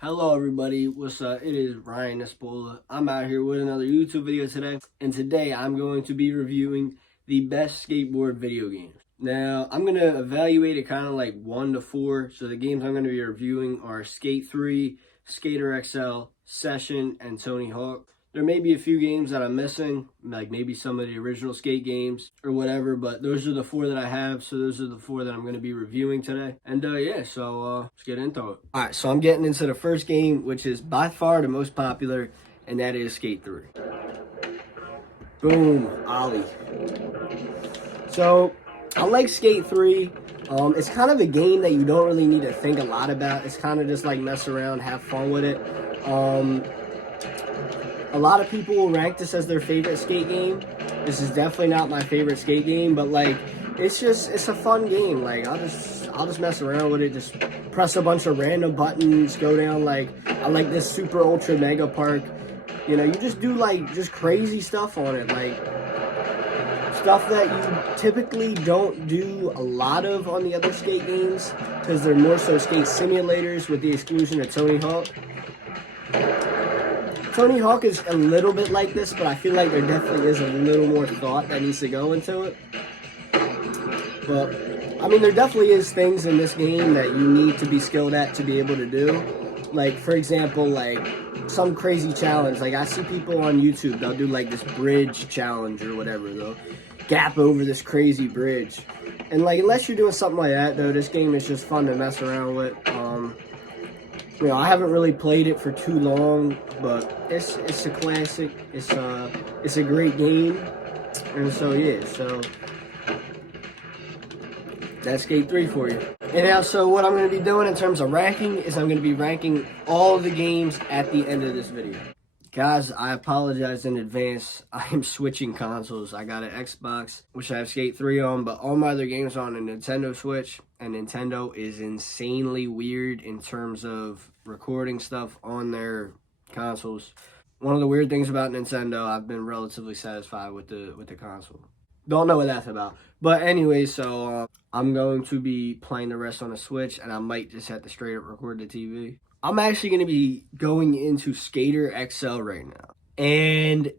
Hello everybody, what's up? It is ryannespola. I'm out here with another YouTube video today, and today I'm going to be reviewing the best skateboard video games. Now, I'm going to evaluate it kind of like 1 to 4, so the games I'm going to be reviewing are Skate 3, Skater XL, Session, and Tony Hawk. There may be a few games that I'm missing, like maybe some of the original skate games or whatever, but those are the 4 that I have, so those are the 4 that I'm going to be reviewing today. And yeah, so let's get into it. All right, so I'm getting into the first game, which is by far the most popular, and that is Skate 3. Boom, ollie. So I like Skate 3. It's kind of a game that you don't really need to think a lot about. It's kind of just like mess around, have fun with it. A lot of people will rank this as their favorite skate game. This is definitely not my favorite skate game, but like it's a fun game. Like I'll just mess around with it, just press a bunch of random buttons, go down like I like this super ultra mega park. You know, you just do like just crazy stuff on it, like stuff that you typically don't do a lot of on the other skate games because they're more so skate simulators with the exclusion of Tony Hawk. Tony Hawk is a little bit like this, but I feel like there definitely is a little more thought that needs to go into it. But, I mean, there definitely is things in this game that you need to be skilled at to be able to do. Like, for example, like, some crazy challenge. Like, I see people on YouTube, they'll do, like, this bridge challenge or whatever. They'll gap over this crazy bridge. And, like, unless you're doing something like that, though, this game is just fun to mess around with. You know, I haven't really played it for too long, but it's a classic. It's a great game, and so yeah. So that's Skate 3 for you. And now, so what I'm going to be doing in terms of ranking is I'm going to be ranking all the games at the end of this video. Guys, I apologize in advance. I am switching consoles. I got an Xbox, which I have Skate 3 on, but all my other games are on a Nintendo Switch, and Nintendo is insanely weird in terms of recording stuff on their consoles. One of the weird things about Nintendo, I've been relatively satisfied with the console. Don't know what that's about. But anyway, so I'm going to be playing the rest on the Switch, and I might just have to straight up record the TV. I'm actually going to be going into Skater XL right now. And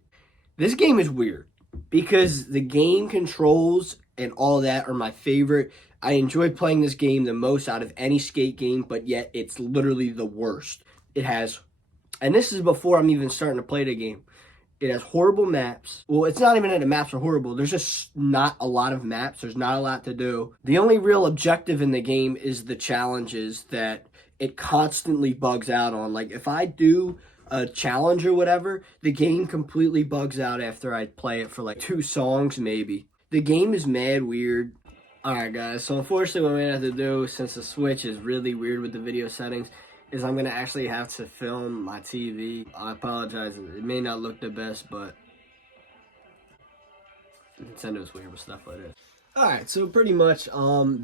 this game is weird because the game controls and all that are my favorite. I enjoy playing this game the most out of any skate game, but yet it's literally the worst. It has, and this is before I'm even starting to play the game. It has horrible maps. Well, it's not even that the maps are horrible. There's just not a lot of maps. There's not a lot to do. The only real objective in the game is the challenges that it constantly bugs out on. Like, if I do a challenge or whatever, the game completely bugs out after I play it for like 2 songs, maybe. The game is mad weird. Alright, guys, so unfortunately what I'm going to have to do, since the Switch is really weird with the video settings, is I'm going to actually have to film my TV. I apologize. It may not look the best, but Nintendo's weird with stuff like this. Alright, so pretty much,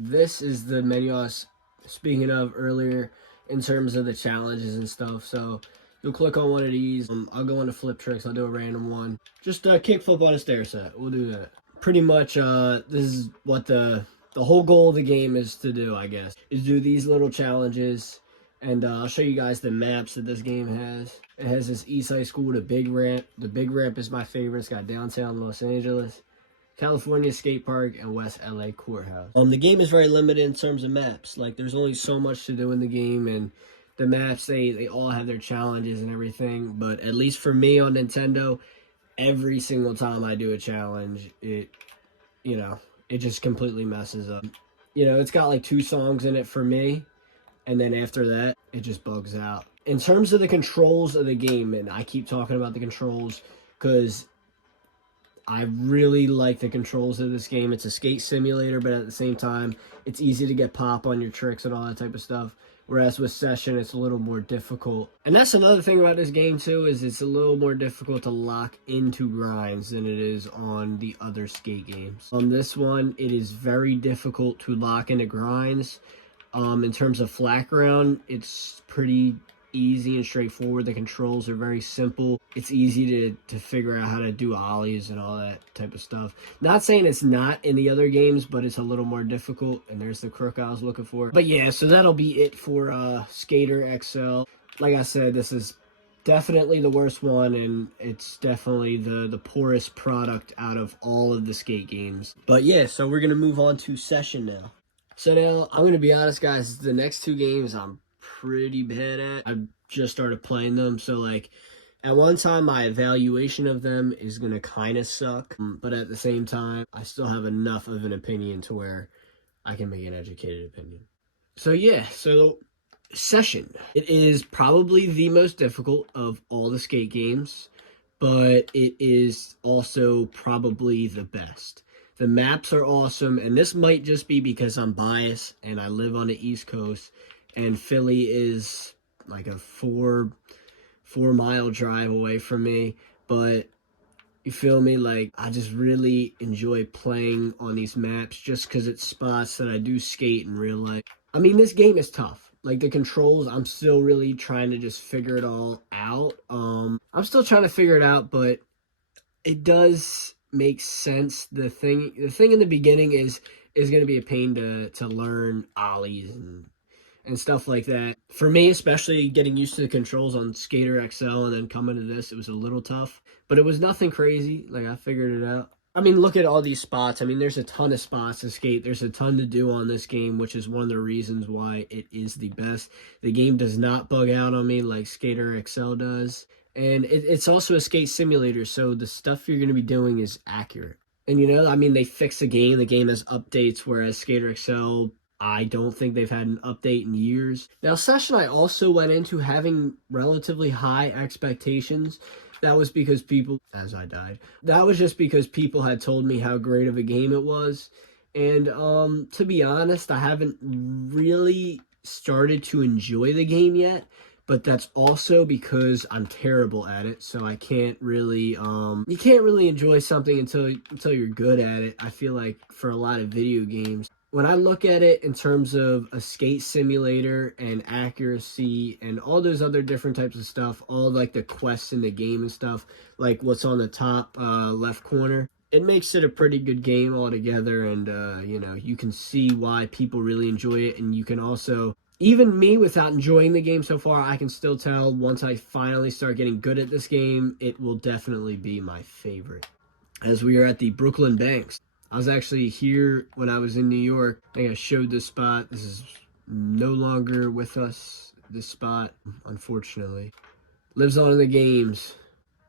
this is the menu I was speaking of earlier in terms of the challenges and stuff. So you'll click on one of these. I'll go into flip tricks. I'll do a random one. Just kick flip on a stair set. We'll do that. Pretty much, this is what the whole goal of the game is to do, I guess, is do these little challenges. And I'll show you guys the maps that this game has. It has this East High School, the Big Ramp. The Big Ramp is my favorite. It's got downtown Los Angeles, California Skate Park, and West LA Courthouse. The game is very limited in terms of maps. Like, there's only so much to do in the game, and the maps, they all have their challenges and everything. But at least for me on Nintendo, every single time I do a challenge, it just completely messes up. You know, it's got like 2 songs in it for me, and then after that, it just bugs out. In terms of the controls of the game, and I keep talking about the controls because I really like the controls of this game. It's a skate simulator, but at the same time, it's easy to get pop on your tricks and all that type of stuff. Whereas with Session, it's a little more difficult. And that's another thing about this game, too, is it's a little more difficult to lock into grinds than it is on the other skate games. On this one, it is very difficult to lock into grinds. In terms of flat ground, it's pretty easy and straightforward. The controls are very simple. It's easy to figure out how to do ollies and all that type of stuff. Not saying it's not in the other games, but it's a little more difficult. And there's the crook I was looking for. But yeah, so that'll be it for Skater XL. Like I said, this is definitely the worst one, and it's definitely the poorest product out of all of the skate games. But yeah, so we're gonna move on to Session now. So now I'm gonna be honest, guys. The next two games I'm pretty bad at. I just started playing them, so like at one time my evaluation of them is gonna kind of suck, but at the same time I still have enough of an opinion to where I can make an educated opinion. So yeah, so Session. It is probably the most difficult of all the skate games, but it is also probably the best. The maps are awesome, and this might just be because I'm biased and I live on the East Coast, and Philly is like a four-mile drive away from me, but you feel me? Like, I just really enjoy playing on these maps just because it's spots that I do skate in real life. I mean, this game is tough. Like, the controls, I'm still really trying to just figure it all out. I'm still trying to figure it out, but it does make sense. The thing in the beginning is going to be a pain to learn ollies and stuff like that. For me, especially getting used to the controls on Skater XL and then coming to this, it was a little tough. But it was nothing crazy. Like, I figured it out. I mean, look at all these spots. I mean, there's a ton of spots to skate. There's a ton to do on this game, which is one of the reasons why it is the best. The game does not bug out on me like Skater XL does. And it's also a skate simulator, so the stuff you're going to be doing is accurate. And, you know, I mean, they fixed the game. The game has updates, whereas Skater XL, I don't think they've had an update in years. Now, Session, I also went into having relatively high expectations. That was because people, as I died, that was just because people had told me how great of a game it was. And to be honest, I haven't really started to enjoy the game yet. But that's also because I'm terrible at it, so I can't really, you can't really enjoy something until you're good at it. I feel like for a lot of video games, when I look at it in terms of a skate simulator and accuracy and all those other different types of stuff, all like the quests in the game and stuff, like what's on the top left corner, it makes it a pretty good game altogether. And, you know, you can see why people really enjoy it. And you can also, even me, without enjoying the game so far, I can still tell once I finally start getting good at this game, it will definitely be my favorite. As we are at the Brooklyn Banks. I was actually here when I was in New York. I think I showed this spot. This is no longer with us, this spot, unfortunately. Lives on in the games.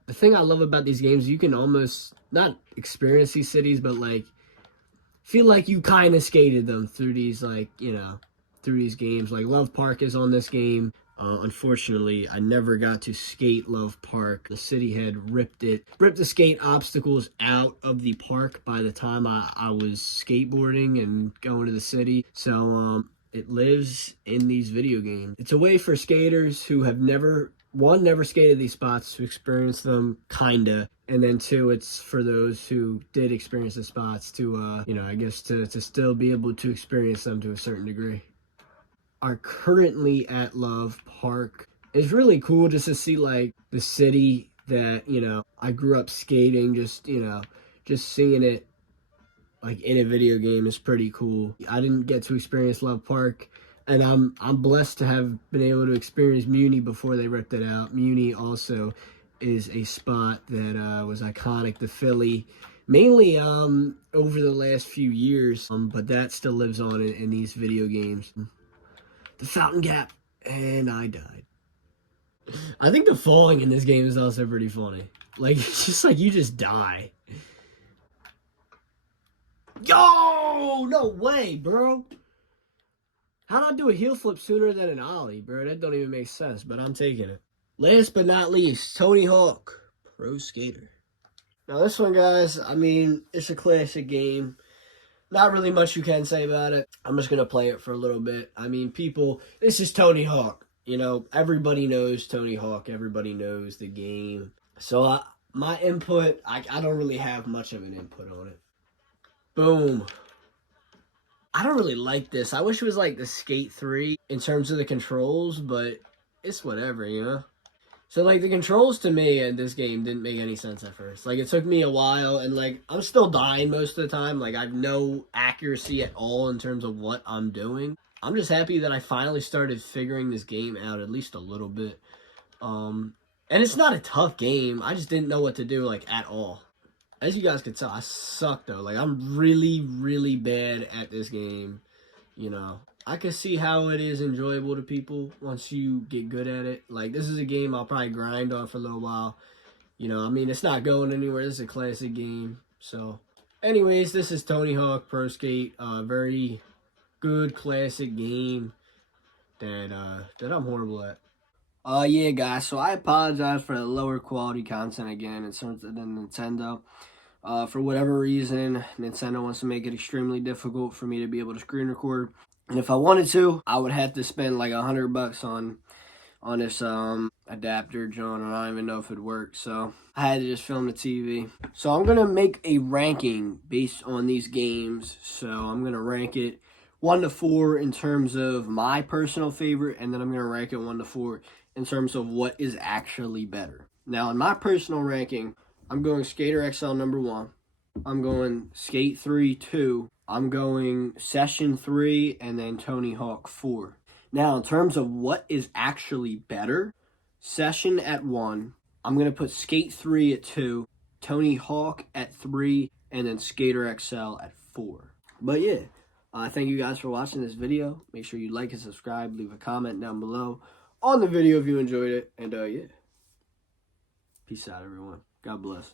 The thing I love about these games, you can almost, not experience these cities, but like, feel like you kind of skated them through these, like, you know, through these games. Like Love Park is on this game. Unfortunately, I never got to skate Love Park. The city had ripped the skate obstacles out of the park by the time I was skateboarding and going to the city. So it lives in these video games. It's a way for skaters who have never skated these spots to experience them, kinda. And then two, it's for those who did experience the spots to, you know, I guess to still be able to experience them to a certain degree. Are currently at Love Park. It's really cool just to see like the city that, you know, I grew up skating, just, you know, just seeing it like in a video game is pretty cool. I didn't get to experience Love Park, and I'm blessed to have been able to experience Muni before they ripped it out. Muni also is a spot that was iconic to Philly, mainly over the last few years, but that still lives on in these video games. The Fountain Gap, and I died. I think the falling in this game is also pretty funny. Like, it's just like you just die. Yo, no way, bro. How'd I do a heel flip sooner than an ollie, bro? That don't even make sense, but I'm taking it. Last but not least, Tony Hawk, Pro Skater. Now this one, guys, I mean, it's a classic game. Not really much you can say about it. I'm just going to play it for a little bit. I mean, people, this is Tony Hawk. You know, everybody knows Tony Hawk. Everybody knows the game. So my input, I don't really have much of an input on it. Boom. I don't really like this. I wish it was like the Skate 3 in terms of the controls, but it's whatever, you know? So, like, the controls to me in this game didn't make any sense at first. Like, it took me a while, and, like, I'm still dying most of the time. Like, I have no accuracy at all in terms of what I'm doing. I'm just happy that I finally started figuring this game out at least a little bit. And it's not a tough game. I just didn't know what to do, like, at all. As you guys can tell, I suck, though. Like, I'm really, really bad at this game, you know. I can see how it is enjoyable to people once you get good at it. Like, this is a game I'll probably grind on for a little while. You know, I mean, it's not going anywhere. This is a classic game. So, anyways, this is Tony Hawk Pro Skate. Very good classic game that I'm horrible at. Yeah, guys. So I apologize for the lower quality content again in terms of the Nintendo. For whatever reason, Nintendo wants to make it extremely difficult for me to be able to screen record. And if I wanted to, I would have to spend like $100 on this adapter, John, and I don't even know if it'd work. So I had to just film the TV. So I'm gonna make a ranking based on these games. So I'm gonna rank it 1 to 4 in terms of my personal favorite, and then I'm gonna rank it 1 to 4 in terms of what is actually better. Now, in my personal ranking, I'm going Skater XL number 1. I'm going Skate 3 2. I'm going Session 3 and then Tony Hawk 4. Now, in terms of what is actually better, Session at 1. I'm going to put Skate 3 at 2, Tony Hawk at 3, and then Skater XL at 4. But yeah, thank you guys for watching this video. Make sure you like and subscribe. Leave a comment down below on the video if you enjoyed it. And yeah, peace out, everyone. God bless.